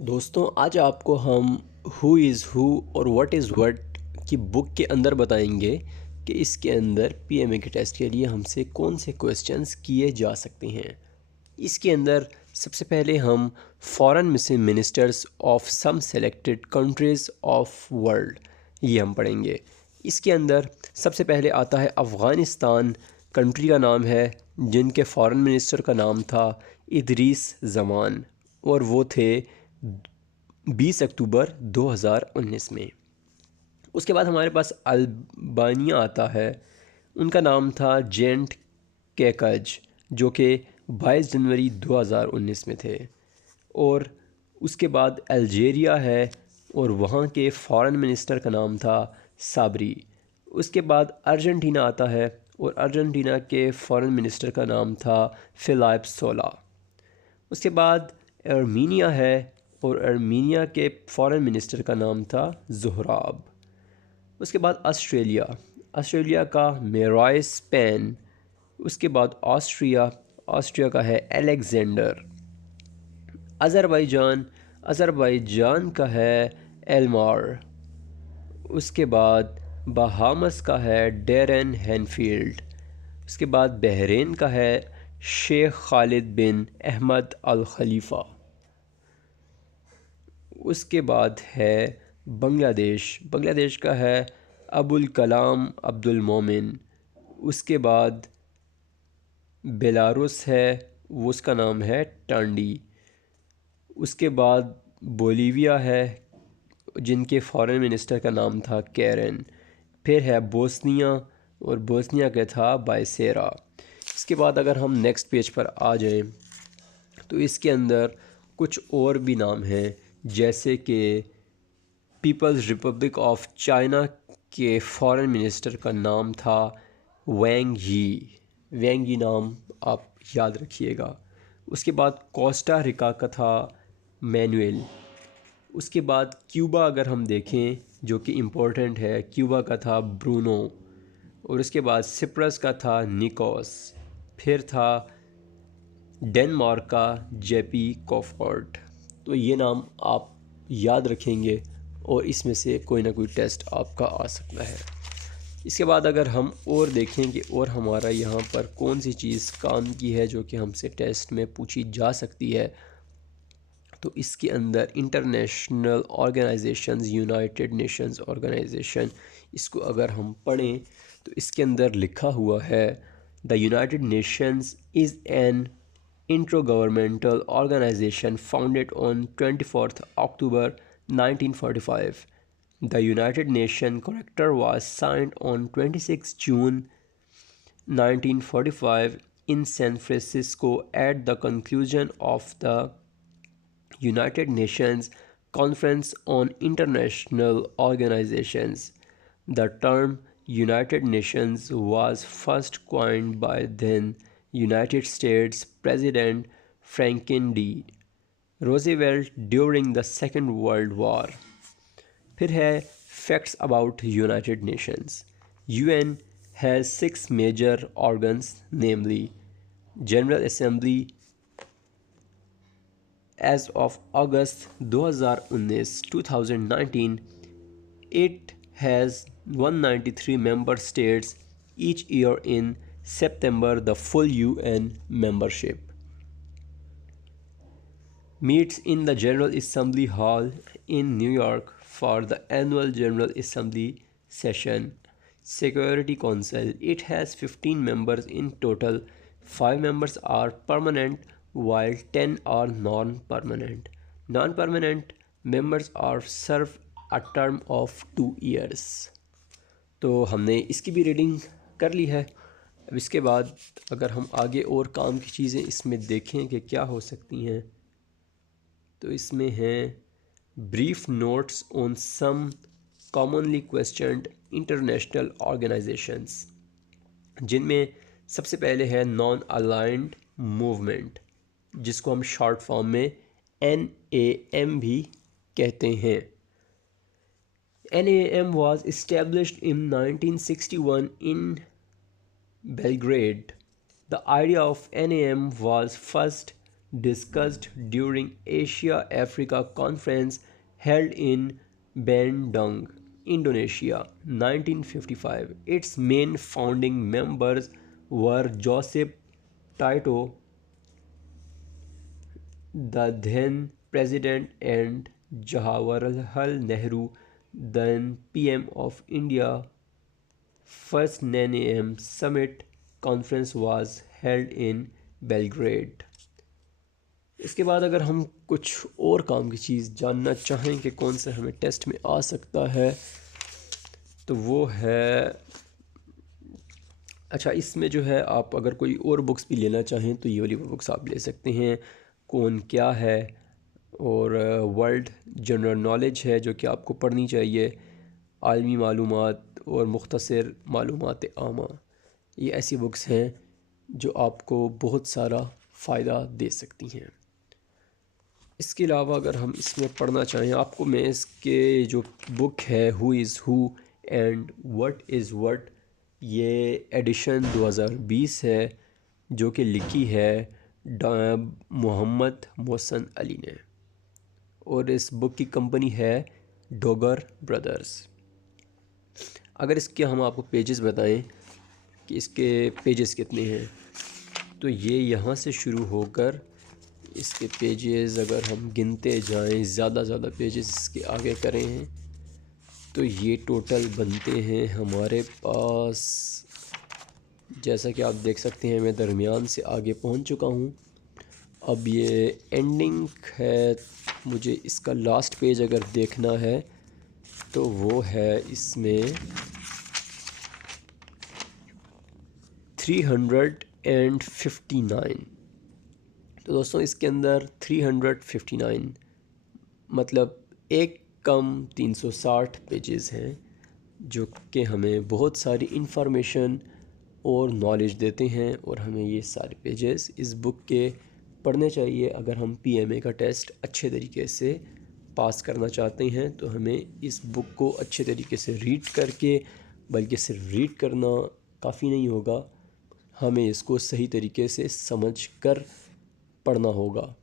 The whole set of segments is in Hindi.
दोस्तों आज आपको हम हु इज़ हु और व्हाट इज़ व्हाट की बुक के अंदर बताएंगे कि इसके अंदर पीएमए के टेस्ट के लिए हमसे कौन से क्वेश्चंस किए जा सकते हैं। इसके अंदर सबसे पहले हम foreign ministers of some selected countries of world ये हम पढ़ेंगे। इसके अंदर सबसे पहले आता है अफ़गानिस्तान। कंट्री का नाम है जिनके फॉरेन मिनिस्टर का नाम था इदरीस ज़मान और वो थे 20 अक्टूबर 2019 में। उसके बाद हमारे पास अल्बानिया आता है। उनका नाम था जेंट केकज जो कि 22 जनवरी 2019 में थे। और उसके बाद अल्जेरिया है और वहाँ के फॉरेन मिनिस्टर का नाम था साबरी। उसके बाद अर्जेंटीना आता है और अर्जेंटीना के फॉरेन मिनिस्टर का नाम था फिलिप सोला। उसके बाद अर्मीनिया है और अर्मीनिया के फॉरेन मिनिस्टर का नाम था ज़ुहराब। उसके बाद ऑस्ट्रेलिया का मेराइस पेन। उसके बाद ऑस्ट्रिया का है एलेक्जेंडर। अज़रबैजान का है एलमार। उसके बाद बहामस का है डेरन हैनफील्ड। उसके बाद बहरीन का है शेख खालिद बिन अहमद अल खलीफ़ा। उसके बाद है बांग्लादेश का है अबुल कलाम अब्दुल मोमिन। उसके बाद बेलारूस है, वो उसका नाम है टांडी। उसके बाद बोलीविया है जिनके फॉरेन मिनिस्टर का नाम था कैरन। फिर है बोस्निया और बोस्निया का था बायसेरा। इसके बाद अगर हम नेक्स्ट पेज पर आ जाएं तो इसके अंदर कुछ और भी नाम हैं, जैसे कि पीपल्स रिपब्लिक ऑफ चाइना के फॉरेन मिनिस्टर का नाम था वैंग यी नाम आप याद रखिएगा। उसके बाद कोस्टा रिका का था मैनुएल। उसके बाद क्यूबा अगर हम देखें जो कि इम्पोर्टेंट है, क्यूबा का था ब्रूनो। और उसके बाद सिप्रस का था निकोस। फिर था डेनमार्क का जेपी कॉफर्ट। तो ये नाम आप याद रखेंगे और इसमें से कोई ना कोई टेस्ट आपका आ सकता है। इसके बाद अगर हम और देखें कि और हमारा यहाँ पर कौन सी चीज़ काम की है जो कि हमसे टेस्ट में पूछी जा सकती है, तो इसके अंदर international organisations, united nations organisation, इसको अगर हम पढ़ें तो इसके अंदर लिखा हुआ है the United Nations is an intergovernmental organization founded on 24th October 1945. The United Nations Charter was signed on 26 June 1945 in San Francisco at the conclusion of the United Nations Conference on International Organizations. The term United Nations was first coined by then United States President Franklin D. Roosevelt during the Second World War. फिर है facts about United Nations. UN has 6 major organs, namely General Assembly. As of August 2019, it has 193 member states. Each year in September, the full UN membership meets in the General Assembly Hall in New York for the annual General Assembly session. Security Council. It has 15 members in total. 5 members are permanent while 10 are non-permanent. Non-permanent members are serve a term of 2 years. तो हमने इसकी भी रीडिंग कर ली है। अब इसके बाद अगर हम आगे और काम की चीज़ें इसमें देखें कि क्या हो सकती हैं, तो इसमें हैं brief notes on some commonly questioned international organisations, जिनमें सबसे पहले है नॉन अलाइंड मूवमेंट, जिसको हम शॉर्ट फॉर्म में NAM भी कहते हैं। NAM was established in 1961 in Belgrade. The idea of NAM was first discussed during Asia Africa Conference held in Bandung, Indonesia, 1955. Its main founding members were Joseph Tito, the then president, and Jawaharlal Nehru, then PM of India. First NAM summit conference was held in Belgrade. इसके बाद अगर हम कुछ और काम की चीज़ जानना चाहें कि कौन सा हमें टेस्ट में आ सकता है तो वो है, अच्छा इसमें जो है आप अगर कोई और बुक्स भी लेना चाहें तो ये वाली बुक्स आप ले सकते हैं। कौन क्या है और वर्ल्ड जनरल नॉलेज है जो कि आपको पढ़नी चाहिए, आलमी मालूमात और मुख्तसर मालूमात आमा, ये ऐसी बुक्स हैं जो आपको बहुत सारा फ़ायदा दे सकती हैं। इसके अलावा अगर हम इसमें पढ़ना चाहें आपको मैं इसके जो बुक है who is who and what is what, ये एडिशन 2020 है जो कि लिखी है मोहम्मद मोहसन अली ने, और इस बुक की कंपनी है डोगर ब्रदर्स। अगर इसके हम आपको पेजेस बताएं कि इसके पेजेस कितने हैं तो ये यहाँ से शुरू होकर इसके पेजेस अगर हम गिनते जाएं, ज़्यादा पेजेस इसके आगे करें हैं तो ये टोटल बनते हैं हमारे पास, जैसा कि आप देख सकते हैं मैं दरमियान से आगे पहुंच चुका हूं। अब ये एंडिंग है, मुझे इसका लास्ट पेज अगर देखना है तो वो है इसमें 359। तो दोस्तों इसके अंदर 359 मतलब एक कम 360 पेजेस हैं जो कि हमें बहुत सारी इंफॉर्मेशन और नॉलेज देते हैं, और हमें ये सारे पेजेस इस बुक के पढ़ने चाहिए। अगर हम पीएमए का टेस्ट अच्छे तरीके से पास करना चाहते हैं तो हमें इस बुक को अच्छे तरीके से रीड करके, बल्कि सिर्फ रीड करना काफ़ी नहीं होगा, हमें इसको सही तरीके से समझ कर पढ़ना होगा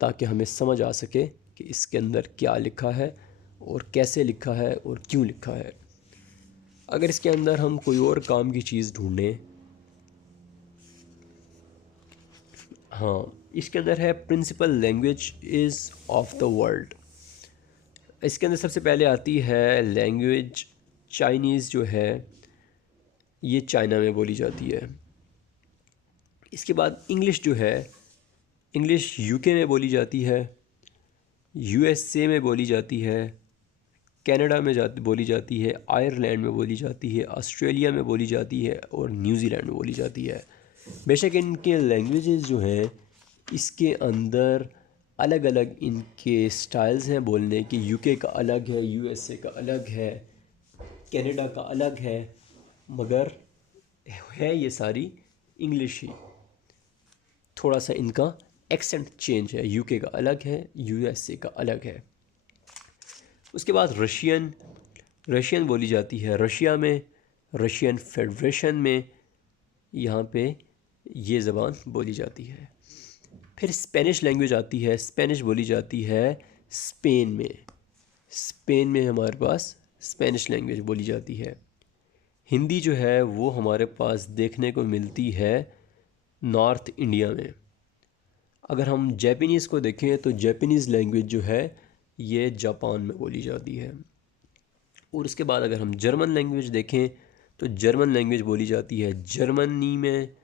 ताकि हमें समझ आ सके कि इसके अंदर क्या लिखा है और कैसे लिखा है और क्यों लिखा है। अगर इसके अंदर हम कोई और काम की चीज़ ढूंढें, हाँ इसके अंदर है principal languages of the world. इसके अंदर सबसे पहले आती है लैंग्वेज चाइनीज़, जो है ये चाइना में बोली जाती है। इसके बाद इंग्लिश जो है, इंग्लिश यूके में बोली जाती है, यूएसए में बोली जाती है, कनाडा में बोली जाती है, आयरलैंड में बोली जाती है, ऑस्ट्रेलिया में बोली जाती है और न्यूजीलैंड में बोली जाती है। बेशक इनके लैंग्वेजेस जो हैं इसके अंदर अलग अलग इनके स्टाइल्स हैं बोलने के, यूके का अलग है, यूएसए का अलग है, कनाडा का अलग है, मगर है ये सारी इंग्लिश ही, थोड़ा सा इनका एक्सेंट चेंज है, यूके का अलग है, यूएसए का अलग है। उसके बाद रशियन बोली जाती है रशिया में, रशियन फेडरेशन में यहाँ पे ये ज़बान बोली जाती है। फिर स्पेनिश लैंग्वेज आती है, स्पेनिश बोली जाती है स्पेन में, स्पेन में हमारे पास स्पेनिश लैंग्वेज बोली जाती है। हिंदी जो है वो हमारे पास देखने को मिलती है नॉर्थ इंडिया में। अगर हम जापानीज़ को देखें तो जापानीज़ लैंग्वेज जो है ये जापान में बोली जाती है। और उसके बाद अगर हम जर्मन लैंग्वेज देखें तो जर्मन लैंग्वेज बोली जाती है जर्मनी में,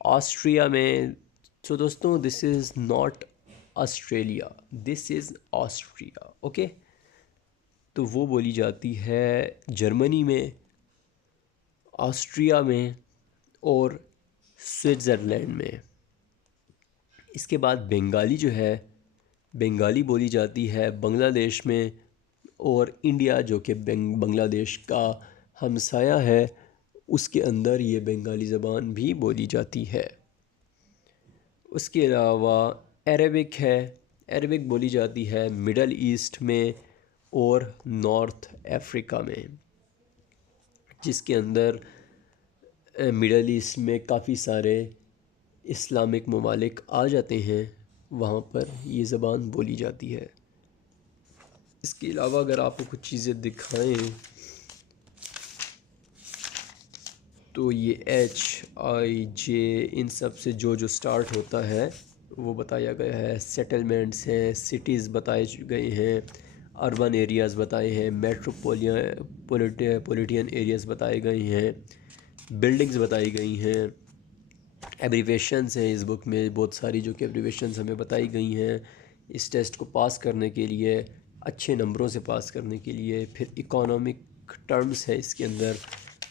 ऑस्ट्रिया में। तो दोस्तों this is not Australia, this is Austria, okay. तो वो बोली जाती है जर्मनी में, ऑस्ट्रिया में और स्विट्ज़रलैंड में। इसके बाद बंगाली जो है, बंगाली बोली जाती है बांग्लादेश में और इंडिया जो कि बांग्लादेश का हमसाया है उसके अंदर ये बंगाली ज़बान भी बोली जाती है। उसके अलावा अरबिक है, अरबिक बोली जाती है मिडल ईस्ट में और नॉर्थ अफ्रीका में, जिसके अंदर मिडल ईस्ट में काफ़ी सारे इस्लामिक ममालिक आ जाते हैं वहाँ पर ये ज़बान बोली जाती है। इसके अलावा अगर आपको कुछ चीज़ें दिखाएं तो ये HIJ इन सब से जो जो स्टार्ट होता है वो बताया गया है। सेटलमेंट्स हैं, सिटीज़ बताए गए हैं, अर्बन एरियाज़ बताए हैं, मेट्रोपोलिटन एरियाज़ बताए गए हैं, बिल्डिंग्स बताई गई हैं। एब्रीवेशंस हैं इस बुक में बहुत सारी, जो कि एब्रीवेशंस हमें बताई गई हैं इस टेस्ट को पास करने के लिए, अच्छे नंबरों से पास करने के लिए। फिर इकोनॉमिक टर्म्स है इसके अंदर,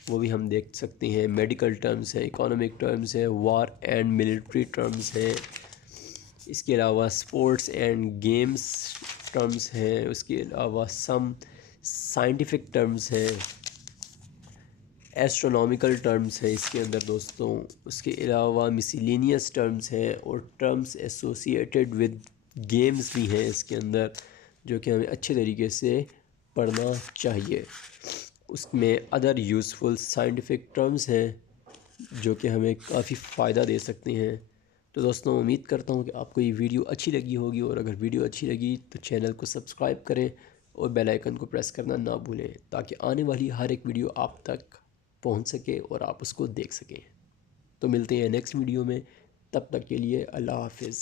वो भी हम देख सकते हैं। मेडिकल टर्म्स हैं, इकोनॉमिक टर्म्स हैं, वार एंड मिलिट्री टर्म्स हैं। इसके अलावा स्पोर्ट्स एंड गेम्स टर्म्स हैं। उसके अलावा सम साइंटिफिक टर्म्स हैं, एस्ट्रोनॉमिकल टर्म्स हैं इसके अंदर दोस्तों। उसके अलावा मिसलेनियस टर्म्स हैं और टर्म्स एसोसिएटेड विद गेम्स भी हैं इसके अंदर, जो कि हमें अच्छे तरीके से पढ़ना चाहिए। उसमें अदर यूज़फुल साइंटिफिक टर्म्स हैं जो कि हमें काफ़ी फ़ायदा दे सकते हैं। तो दोस्तों उम्मीद करता हूँ कि आपको ये वीडियो अच्छी लगी होगी, और अगर वीडियो अच्छी लगी तो चैनल को सब्सक्राइब करें और बेल आइकन को प्रेस करना ना भूलें, ताकि आने वाली हर एक वीडियो आप तक पहुँच सके और आप उसको देख सकें। तो मिलते हैं नेक्स्ट वीडियो में, तब तक के लिए अल्लाह हाफिज़।